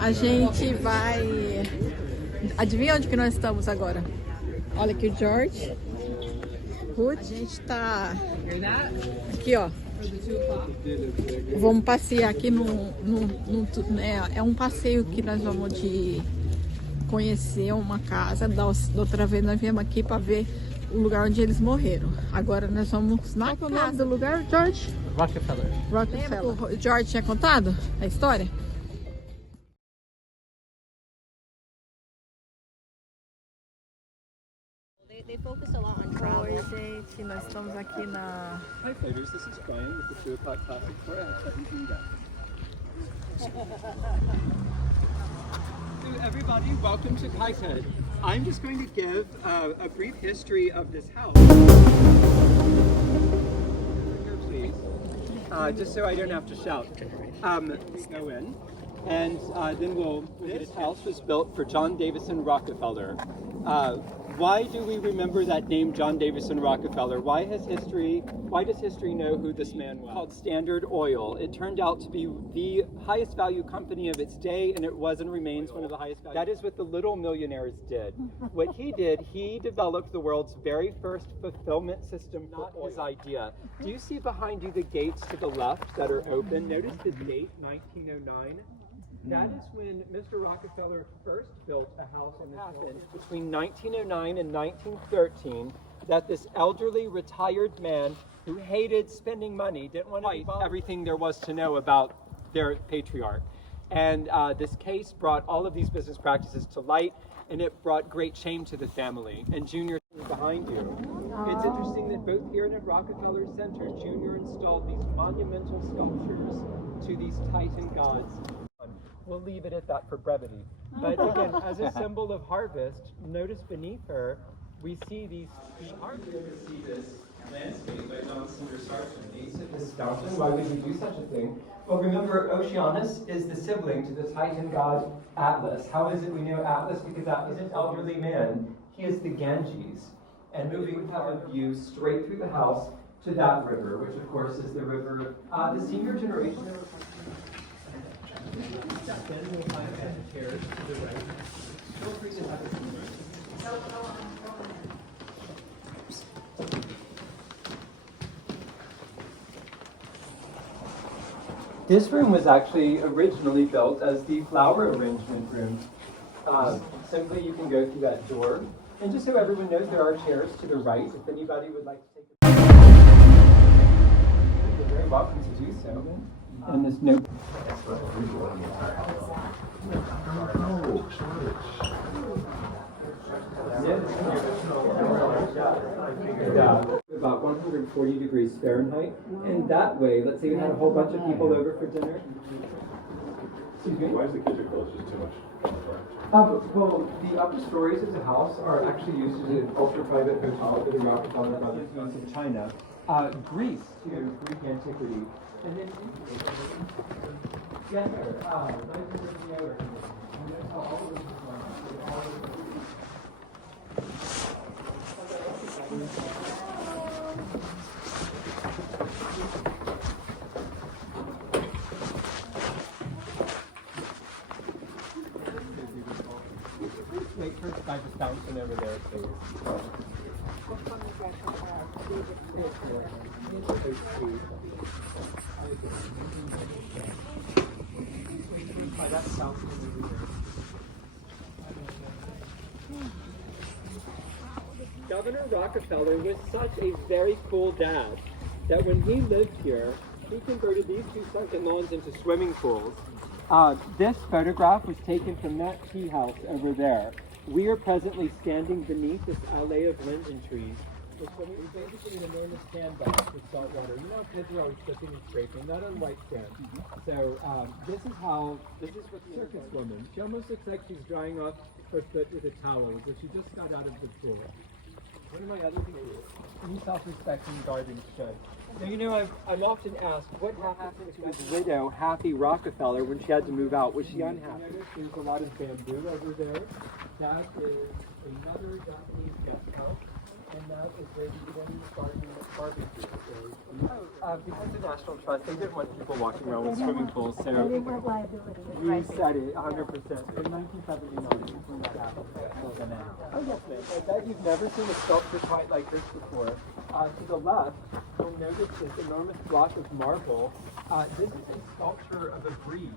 A gente vai... Adivinha onde que nós estamos agora? Olha aqui o George. Ruth. A gente tá aqui, ó. Vamos passear aqui é um passeio que nós vamos de conhecer uma casa. Da outra vez nós viemos aqui para ver o lugar onde eles morreram. Agora nós vamos na casa. Qual é o nome do lugar, George? Rockefeller. Rockefeller. O George tinha contado a história? They focus a lot on travel. Oi, gente, nós estamos aqui na... Hi, Flavors. This is Brian with the 2 o'clock classic for So everybody, welcome to Kaited. I'm just going to give a brief history of this house. Here, please. Just so I don't have to shout. Let's go in. And then this house was built for John Davison Rockefeller. Why do we remember that name, John Davison Rockefeller? Why does history know who this man was? Called Standard Oil. It turned out to be the highest value company of its day, and it was and remains one of the highest value. That is what the little millionaires did. What he did, he developed the world's very first fulfillment system for oil. His idea. Do you see behind you the gates to the left that are open? Notice the date, 1909. That is when Mr. Rockefeller first built a house on this happened between 1909 and 1913 that this elderly retired man who hated spending money, didn't want to know everything there was to know about their patriarch. And this case brought all of these business practices to light, and it brought great shame to the family. And Junior is behind you. It's interesting that both here and at Rockefeller Center, Junior installed these monumental sculptures to these Titan gods. We'll leave it at that for brevity. But again, as a symbol of harvest, notice beneath her, we see these harvests. See this landscape by John Cinder Sargent. He said this fountain, why would we do such a thing? Well, remember, Oceanus is the sibling to the Titan god Atlas. How is it we know Atlas? Because Atlas is an elderly man. He is the Ganges. And moving, we have a view straight through the house to that river, which of course is the river, the senior generation. Then we'll find chairs to the right. Feel free to have a seat. This room was actually originally built as the flower arrangement room. Simply you can go through that door. And just so everyone knows, there are chairs to the right if anybody would like to take a You're very welcome to do so. And this note. About 140 degrees Fahrenheit. And that way, let's say we had a whole bunch of people over for dinner. Excuse me? Why is the kitchen closed? Just too much. Well, the upper stories of the house are actually used as an ultra-private hotel for the Rockefeller brothers in China. Greece, too, Greek antiquity. And then yes, sir. Wait for it by the fountain over there, please. Governor Rockefeller was such a very cool dad that when he lived here, he converted these 2 sunken lawns into swimming pools. This photograph was taken from that tea house over there. We are presently standing beneath this alley of linden trees. It's basically an enormous sandbox with salt water. You know, kids are always slipping and scraping, not unlike sand. So this is what the circus woman, she almost looks like she's drying off her foot with a towel, as if she just got out of the pool. One of my other things, any self-respecting garbage should. Now, you know, I'm often asked, what happened to his widow, Happy Rockefeller, when she had to move out? Was she unhappy? There's a lot of bamboo over there. That is another Japanese guest house. and that is where you get in the garden with barbecue. Because the National Trust, they didn't want people walking around with swimming pools, so you said it 100%. In 1979, when that happened. Oh, yes, ma'am. I bet you've never seen a sculpture quite like this before. To the left, you'll notice this enormous block of marble. This is a sculpture of a breeze.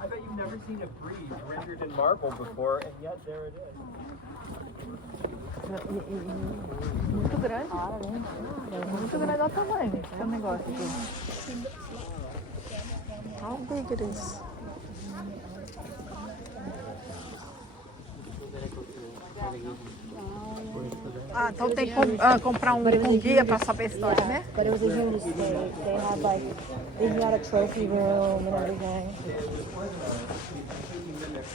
I bet you've never seen a breeze rendered in marble before, and yet there it is. Muito grande. Muito grande, olha o tamanho desse negócio aqui. How big it is. Ah, então tem que comprar um guia para saber a história, né? But it was a huge stage. They had like, they had a trophy room and everything.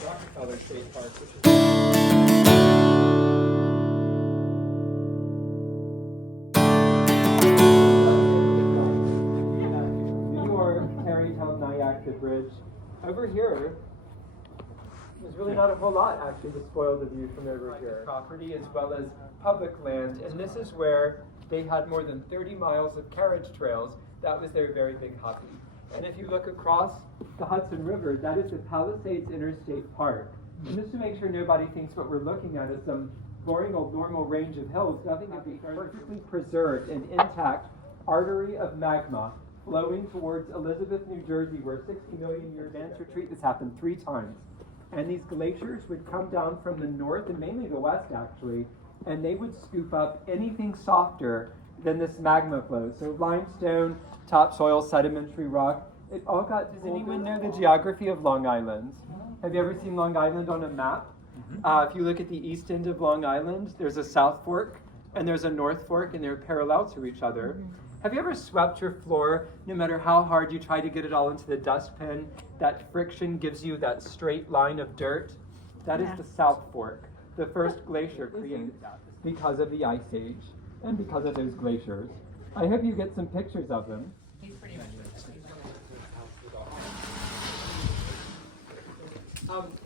Rockefeller State Park, which the bridge. Over here, there's really not a whole lot actually to spoil the view from over here. Property as well as public land, and this is where they had more than 30 miles of carriage trails. That was their very big hobby. And if you look across the Hudson River, that is the Palisades Interstate Park. And just to make sure nobody thinks what we're looking at is some boring old normal range of hills, nothing is a perfectly preserved and intact artery of magma flowing towards Elizabeth, New Jersey, where 60 million years advanced retreat has happened 3 times. And these glaciers would come down from the north, and mainly the west actually, and they would scoop up anything softer than this magma flow. So limestone, topsoil, sedimentary rock, it all got... Does anyone know the geography of Long Island? Have you ever seen Long Island on a map? If you look at the east end of Long Island, there's a South Fork, and there's a North Fork, and they're parallel to each other. Have you ever swept your floor, no matter how hard you try to get it all into the dustbin, that friction gives you that straight line of dirt? That is the South Fork. The first glacier created that because of the Ice Age and because of those glaciers. I hope you get some pictures of them.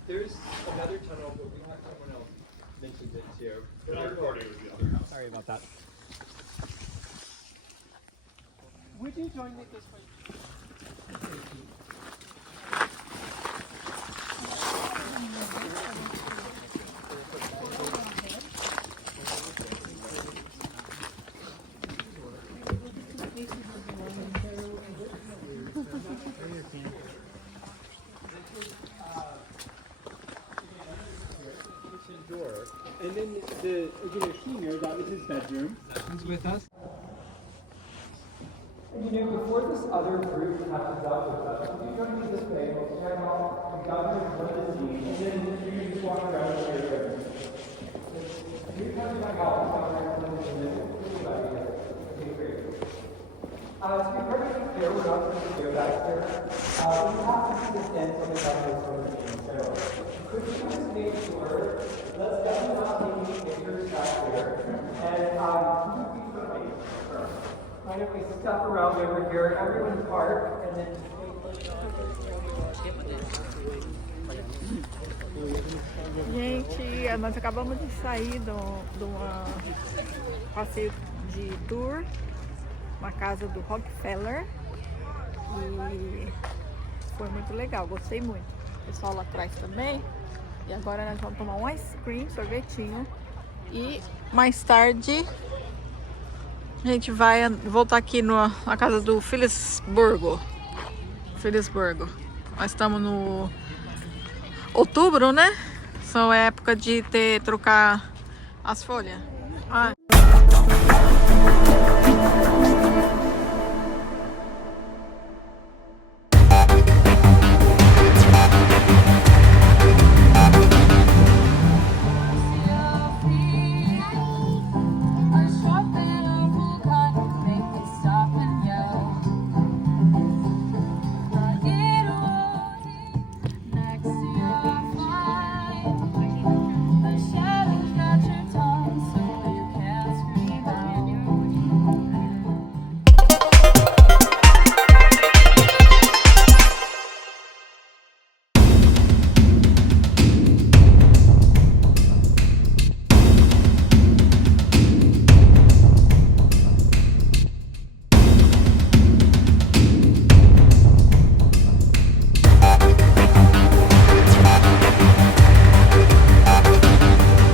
There's another tunnel, but we have someone else mentioned it too. Sorry about that. Would you join me this way? Door. And then the here, that was his bedroom. He's with us. And you know, before this other group catches up with us, if you come to this way, we'll check out the governor's limousine, and then you just walk around with your room. If you come to my house, the governor's limousine, then we'll see you out here. Okay, great. To be perfectly clear, we're not going to go back here. We have to see the dent on the governor's limousine. So, could you just make sure, let's definitely not take any pictures back there, and kind of we stuff around over here, everyone park, and then... Gente, nós acabamos de sair de um passeio de tour, uma casa do Rockefeller, e foi muito legal, gostei muito. O pessoal lá atrás também. E agora nós vamos tomar um ice cream, sorvetinho, e mais tarde a gente vai voltar aqui na casa do Philipsburgo. Nós estamos no outubro, né? São época de trocar as folhas.